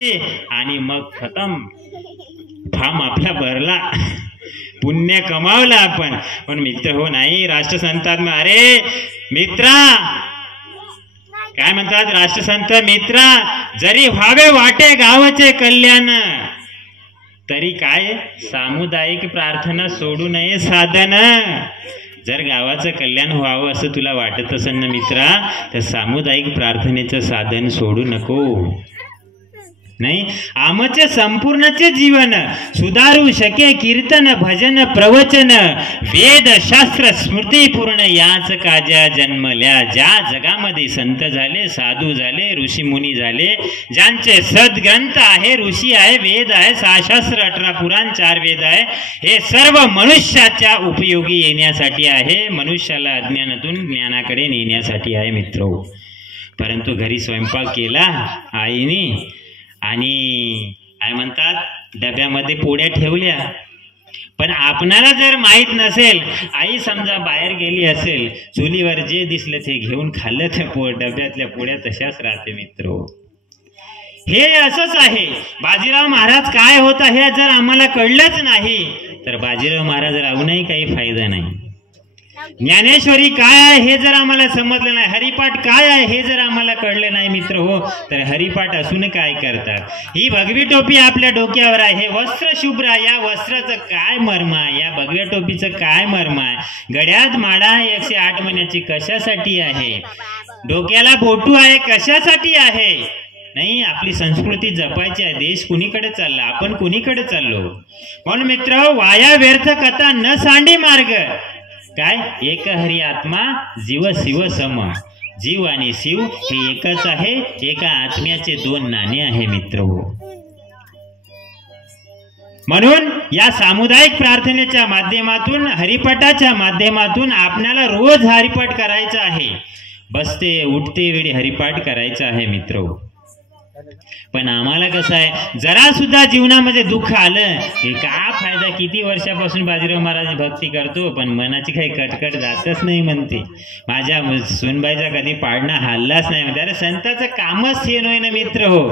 आणि मग खतम, फार्म आपला भरला, पुण्य कमावला आपण. पण मित्र हो नाही, राष्ट्रसंतात अरे मित्रा काय म्हणतात राष्ट्रसंत, मित्रा जरी व्हावे वाटे गावाचे कल्याण, तरी काय सामुदायिक प्रार्थना सोडू नये साधन. जर गावाचं कल्याण व्हावं असं तुला वाटत असेल ना मित्रा, तर सामुदायिक प्रार्थनेचं साधन सोडू नको. नाही, आमचे संपूर्णचे जीवन सुधारू शके कीर्तन भजन प्रवचन, वेद शास्त्र स्मृती पूर्ण याच काजा जन्मल्या. ज्या जगामध्ये संत झाले, साधू झाले, ऋषी मुनी झाले, ज्यांचे सद्ग्रंथ आहे, ऋषी आहे, वेद आहे, 6 शास्त्र 18 पुराण 4 वेद आहे, हे सर्व मनुष्याच्या उपयोगी येण्यासाठी आहे, मनुष्याला अज्ञानातून ज्ञानाकडे नेण्यासाठी आहे मित्रो. परंतु घरी स्वयंपाक केला आईने आणि काय म्हणतात डब्यामध्ये पोळ्या ठेवल्या, पण आपणाला जर माहित नसेल, आई समजा बाहेर गेली असेल, चुलीवर जे दिसलं ते घेऊन खाल्लं, तर डब्यातल्या पोळ्या तशाच राहते मित्रो. हे असंच आहे. बाजीराव महाराज काय होता हे जर आम्हाला कळलंच नाही, तर बाजीराव महाराज राहूनही काही फायदा नाही. ज्ञानेश्वरी काय आहे हे जर आम्हाला समजलं नाही, हरिपाठ काय आहे हे जर आम्हाला कळलं नाही मित्र हो, तर हरिपाठ असून काय करतात. ही भगवी टोपी आपल्या डोक्यावर आहे, हे वस्त्र शुभ्र, या वस्त्राचं काय मर्म आहे, या भगव्या टोपीचं काय मर्म आहे, गड्यात माडा आहे 108 महिन्याची कशासाठी आहे, डोक्याला बोटू आहे कशासाठी आहे. नाही, आपली संस्कृती जपायची आहे. देश कुणीकडे चालला, आपण कुणीकडे चाललो. म्हणून मित्र, वाया व्यर्थ कथा न सांडी मार्ग. काय एक हरी आत्मा जीव शिव सम, जीव आणि शिव हे एकच आहे, एका आत्म्याचे 2 नाणे आहे मित्र हो. म्हणून या सामुदायिक प्रार्थनेच्या माध्यमातून, हरिपाठाच्या माध्यमातून आपल्याला रोज हरिपाठ करायचा आहे, बसते उठते वेळी हरिपाठ करायचा आहे मित्र. पण आम्हाला कसं आहे, जरा सुद्धा जीवनामध्ये दुःख आलं की काय फायदा, किती वर्षापासून बाजीराव महाराज भक्ती करतो पण मनाची काही कटकट जातच नाही म्हणते, माझ्या सुनबाईचा कधी पाडणा हल्लाच नाही म्हणते. अरे संताचं कामच हे नव्हे ना मित्र हो.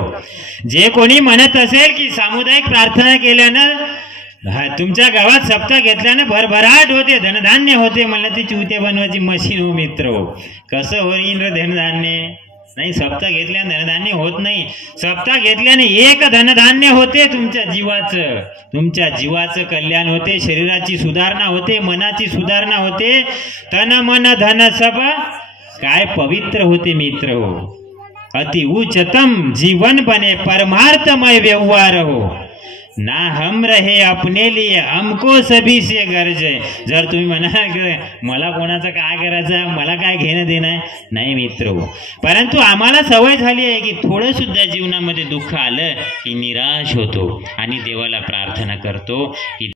जे कोणी म्हणत असेल की सामुदायिक प्रार्थना केल्यानं तुमच्या गावात सप्ताह घेतल्यानं भरभराट होते, धनधान्य होते, म्हणलं ती चुत्या बनवायची मशीन हो मित्र हो. कसं होईल रे धनधान्य? नाही, सप्ताह घेतल्याने धनधान्य होत नाही. सप्ताह घेतल्याने एक धनधान्य होते तुमच्या जीवाचं कल्याण होते, शरीराची सुधारणा होते, मनाची सुधारणा होते, तन मन धन सब काय पवित्र होते मित्र हो. अति उच्चतम जीवन बने परमार्थमय व्यवहार हो, ना हम रहे अपने लिए हमको सभी से गरज है. जर तुम्ही म्हणा मला कोणाचं काय करायचं, मला काय घेणं देणं नाही मित्र हो. परंतु आम्हाला सवय झाली आहे की थोडं सुद्धा जीवनामध्ये दुःख आलं की निराश होतो आणि देवाला प्रार्थना करतो की